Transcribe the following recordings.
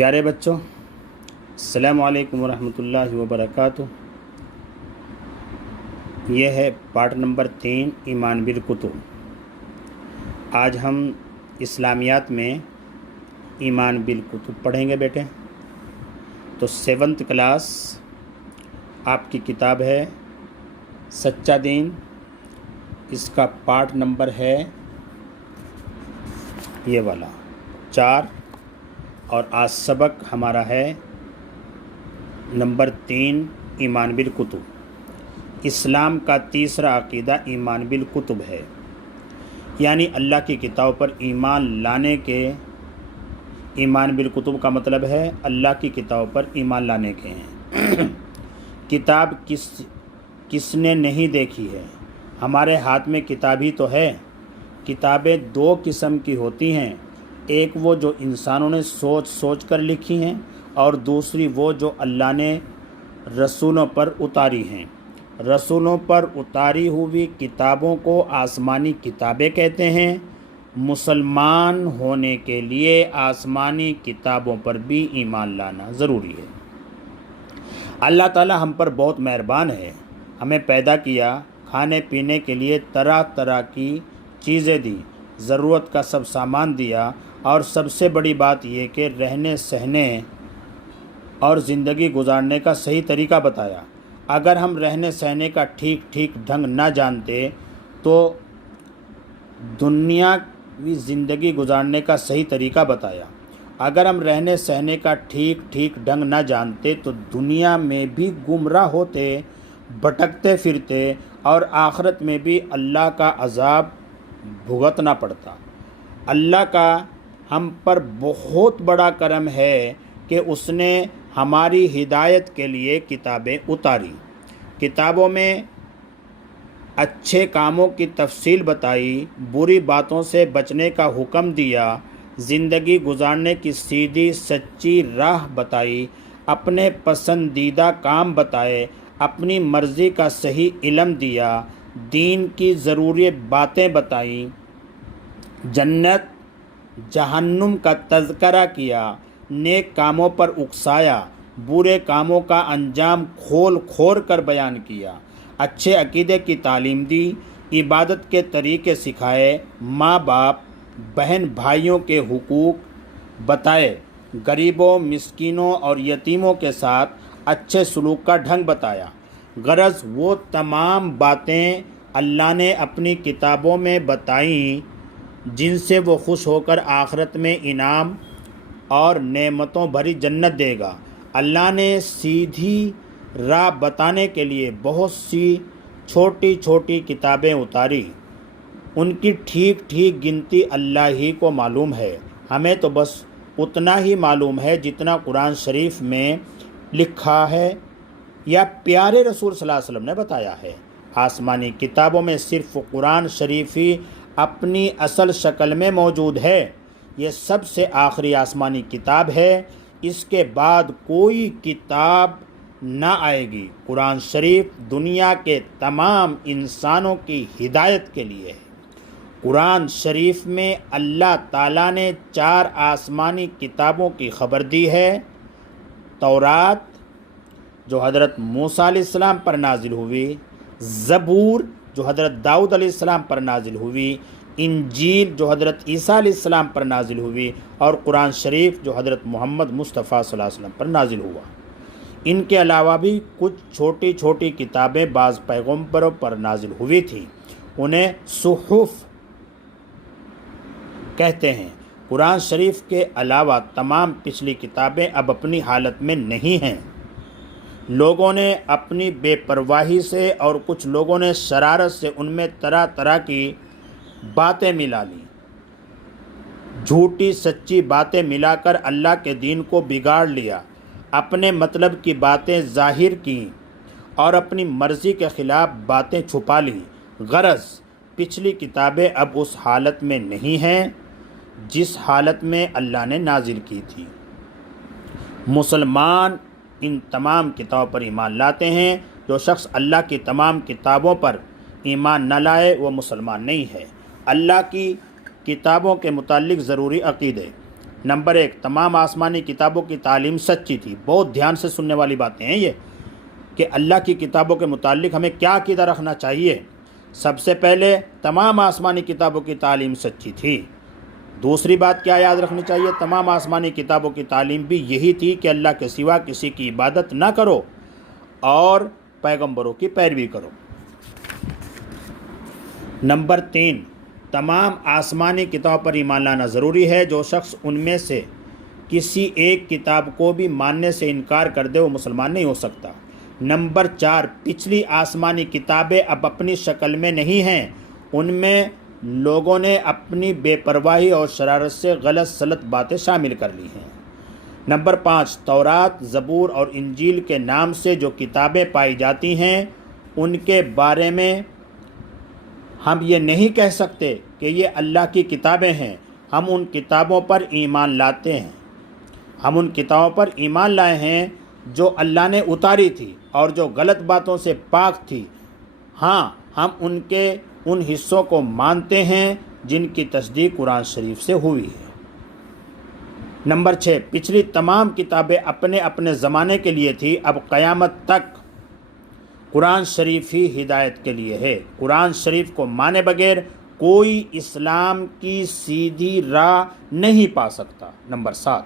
پیارے بچوں، السلام علیکم ورحمۃ اللہ وبرکاتہ۔ یہ ہے پارٹ نمبر 3 ایمان بالکتب۔ آج ہم اسلامیات میں ایمان بالکتب پڑھیں گے بیٹے۔ تو 7th کلاس آپ کی کتاب ہے سچا دین، اس کا پارٹ نمبر ہے یہ والا 4، اور آج سبق ہمارا ہے نمبر 3 ایمان بالکتب۔ اسلام کا تیسرا عقیدہ ایمان بالکتب ہے، یعنی اللہ کی کتاب پر ایمان لانے کے۔ ایمان بالکتب کا مطلب ہے اللہ کی کتاب پر ایمان لانے کے ہیں۔ کتاب کس نے نہیں دیکھی ہے؟ ہمارے ہاتھ میں کتاب ہی تو ہے۔ کتابیں 2 قسم کی ہوتی ہیں، ایک وہ جو انسانوں نے سوچ کر لکھی ہیں، اور دوسری وہ جو اللہ نے رسولوں پر اتاری ہیں۔ رسولوں پر اتاری ہوئی کتابوں کو آسمانی کتابیں کہتے ہیں۔ مسلمان ہونے کے لیے آسمانی کتابوں پر بھی ایمان لانا ضروری ہے۔ اللہ تعالی ہم پر بہت مہربان ہے، ہمیں پیدا کیا، کھانے پینے کے لیے طرح طرح کی چیزیں دی، ضرورت کا سب سامان دیا، اور سب سے بڑی بات یہ کہ رہنے سہنے اور زندگی گزارنے کا صحیح طریقہ بتایا۔ اگر ہم رہنے سہنے کا ٹھیک ڈھنگ نہ جانتے تو دنیاوی زندگی گزارنے کا صحیح طریقہ بتایا۔ اگر ہم رہنے سہنے کا ٹھیک ڈھنگ نہ جانتے تو دنیا میں بھی گمراہ ہوتے، بھٹکتے پھرتے، اور آخرت میں بھی اللہ کا عذاب بھگتنا پڑتا۔ اللہ کا ہم پر بہت بڑا کرم ہے کہ اس نے ہماری ہدایت کے لیے کتابیں اتاری۔ کتابوں میں اچھے کاموں کی تفصیل بتائی، بری باتوں سے بچنے کا حکم دیا، زندگی گزارنے کی سیدھی سچی راہ بتائی، اپنے پسندیدہ کام بتائے، اپنی مرضی کا صحیح علم دیا، دین کی ضروری باتیں بتائیں، جنت جہنم کا تذکرہ کیا، نیک کاموں پر اکسایا، برے کاموں کا انجام کھول کر بیان کیا، اچھے عقیدے کی تعلیم دی، عبادت کے طریقے سکھائے، ماں باپ بہن بھائیوں کے حقوق بتائے، غریبوں مسکینوں اور یتیموں کے ساتھ اچھے سلوک کا ڈھنگ بتایا۔ غرض وہ تمام باتیں اللہ نے اپنی کتابوں میں بتائیں جن سے وہ خوش ہو کر آخرت میں انعام اور نعمتوں بھری جنت دے گا۔ اللہ نے سیدھی راہ بتانے کے لیے بہت سی چھوٹی کتابیں اتاری، ان کی ٹھیک گنتی اللہ ہی کو معلوم ہے۔ ہمیں تو بس اتنا ہی معلوم ہے جتنا قرآن شریف میں لکھا ہے یا پیارے رسول صلی اللہ علیہ وسلم نے بتایا ہے۔ آسمانی کتابوں میں صرف قرآن شریف ہی اپنی اصل شکل میں موجود ہے۔ یہ سب سے آخری آسمانی کتاب ہے، اس کے بعد کوئی کتاب نہ آئے گی۔ قرآن شریف دنیا کے تمام انسانوں کی ہدایت کے لیے ہے۔ قرآن شریف میں اللہ تعالیٰ نے 4 آسمانی کتابوں کی خبر دی ہے۔ تورات جو حضرت موسیٰ علیہ السلام پر نازل ہوئی، زبور جو حضرت داؤد علیہ السلام پر نازل ہوئی، انجیل جو حضرت عیسیٰ علیہ السلام پر نازل ہوئی، اور قرآن شریف جو حضرت محمد مصطفیٰ صلی اللہ علیہ وسلم پر نازل ہوا۔ ان کے علاوہ بھی کچھ چھوٹی کتابیں بعض پیغمبروں پر نازل ہوئی تھیں، انہیں صحف کہتے ہیں۔ قرآن شریف کے علاوہ تمام پچھلی کتابیں اب اپنی حالت میں نہیں ہیں۔ لوگوں نے اپنی بے پرواہی سے اور کچھ لوگوں نے شرارت سے ان میں طرح کی باتیں ملا لیں، جھوٹی سچی باتیں ملا کر اللہ کے دین کو بگاڑ لیا، اپنے مطلب کی باتیں ظاہر کیں اور اپنی مرضی کے خلاف باتیں چھپا لیں۔ غرض پچھلی کتابیں اب اس حالت میں نہیں ہیں جس حالت میں اللہ نے نازل کی تھی۔ مسلمان ان تمام کتابوں پر ایمان لاتے ہیں۔ جو شخص اللہ کی تمام کتابوں پر ایمان نہ لائے وہ مسلمان نہیں ہے۔ اللہ کی کتابوں کے متعلق ضروری عقیدے۔ نمبر 1، تمام آسمانی کتابوں کی تعلیم سچی تھی۔ بہت دھیان سے سننے والی باتیں ہیں یہ، کہ اللہ کی کتابوں کے متعلق ہمیں کیا عقیدہ رکھنا چاہیے۔ سب سے پہلے تمام آسمانی کتابوں کی تعلیم سچی تھی۔ دوسری بات کیا یاد رکھنی چاہیے؟ تمام آسمانی کتابوں کی تعلیم بھی یہی تھی کہ اللہ کے سوا کسی کی عبادت نہ کرو اور پیغمبروں کی پیروی کرو۔ نمبر 3، تمام آسمانی کتابوں پر ایمان لانا ضروری ہے۔ جو شخص ان میں سے کسی ایک کتاب کو بھی ماننے سے انکار کر دے وہ مسلمان نہیں ہو سکتا۔ نمبر 4، پچھلی آسمانی کتابیں اب اپنی شکل میں نہیں ہیں، ان میں لوگوں نے اپنی بے پرواہی اور شرارت سے غلط سلط باتیں شامل کر لی ہیں۔ نمبر 5، تورات، زبور اور انجیل کے نام سے جو کتابیں پائی جاتی ہیں ان کے بارے میں ہم یہ نہیں کہہ سکتے کہ یہ اللہ کی کتابیں ہیں۔ ہم ان کتابوں پر ایمان لاتے ہیں، ہم ان کتابوں پر ایمان لائے ہیں جو اللہ نے اتاری تھی اور جو غلط باتوں سے پاک تھی۔ ہاں، ہم ان حصوں کو مانتے ہیں جن کی تصدیق قرآن شریف سے ہوئی ہے۔ نمبر 6، پچھلی تمام کتابیں اپنے اپنے زمانے کے لیے تھی، اب قیامت تک قرآن شریف ہی ہدایت کے لیے ہے۔ قرآن شریف کو مانے بغیر کوئی اسلام کی سیدھی راہ نہیں پا سکتا۔ نمبر 7،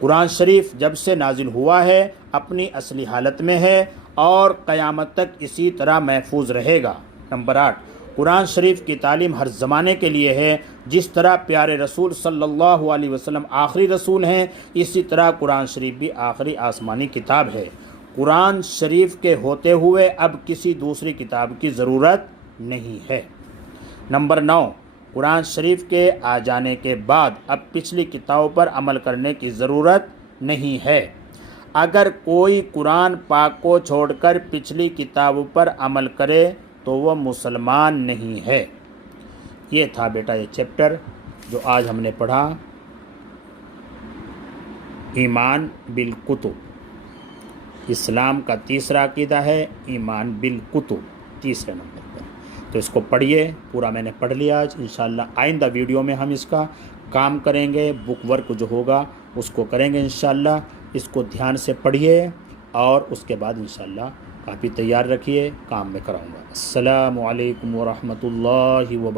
قرآن شریف جب سے نازل ہوا ہے اپنی اصلی حالت میں ہے اور قیامت تک اسی طرح محفوظ رہے گا۔ نمبر 8، قرآن شریف کی تعلیم ہر زمانے کے لیے ہے۔ جس طرح پیارے رسول صلی اللہ علیہ وسلم آخری رسول ہیں، اسی طرح قرآن شریف بھی آخری آسمانی کتاب ہے۔ قرآن شریف کے ہوتے ہوئے اب کسی دوسری کتاب کی ضرورت نہیں ہے۔ نمبر 9، قرآن شریف کے آ جانے کے بعد اب پچھلی کتابوں پر عمل کرنے کی ضرورت نہیں ہے۔ اگر کوئی قرآن پاک کو چھوڑ کر پچھلی کتابوں پر عمل کرے تو وہ مسلمان نہیں ہے۔ یہ تھا بیٹا یہ چیپٹر جو آج ہم نے پڑھا، ایمان بالکتب۔ اسلام کا تیسرا عقیدہ ہے ایمان بالکتب، تیسرے نمبر پر۔ تو اس کو پڑھیے، پورا میں نے پڑھ لیا آج۔ انشاءاللہ آئندہ ویڈیو میں ہم اس کا کام کریں گے، بک ورک جو ہوگا اس کو کریں گے انشاءاللہ۔ اس کو دھیان سے پڑھیے اور اس کے بعد انشاءاللہ کاپی تیار رکھیے، کام میں کراؤں گا۔ السلام علیکم ورحمۃ اللہ وبرکاتہ۔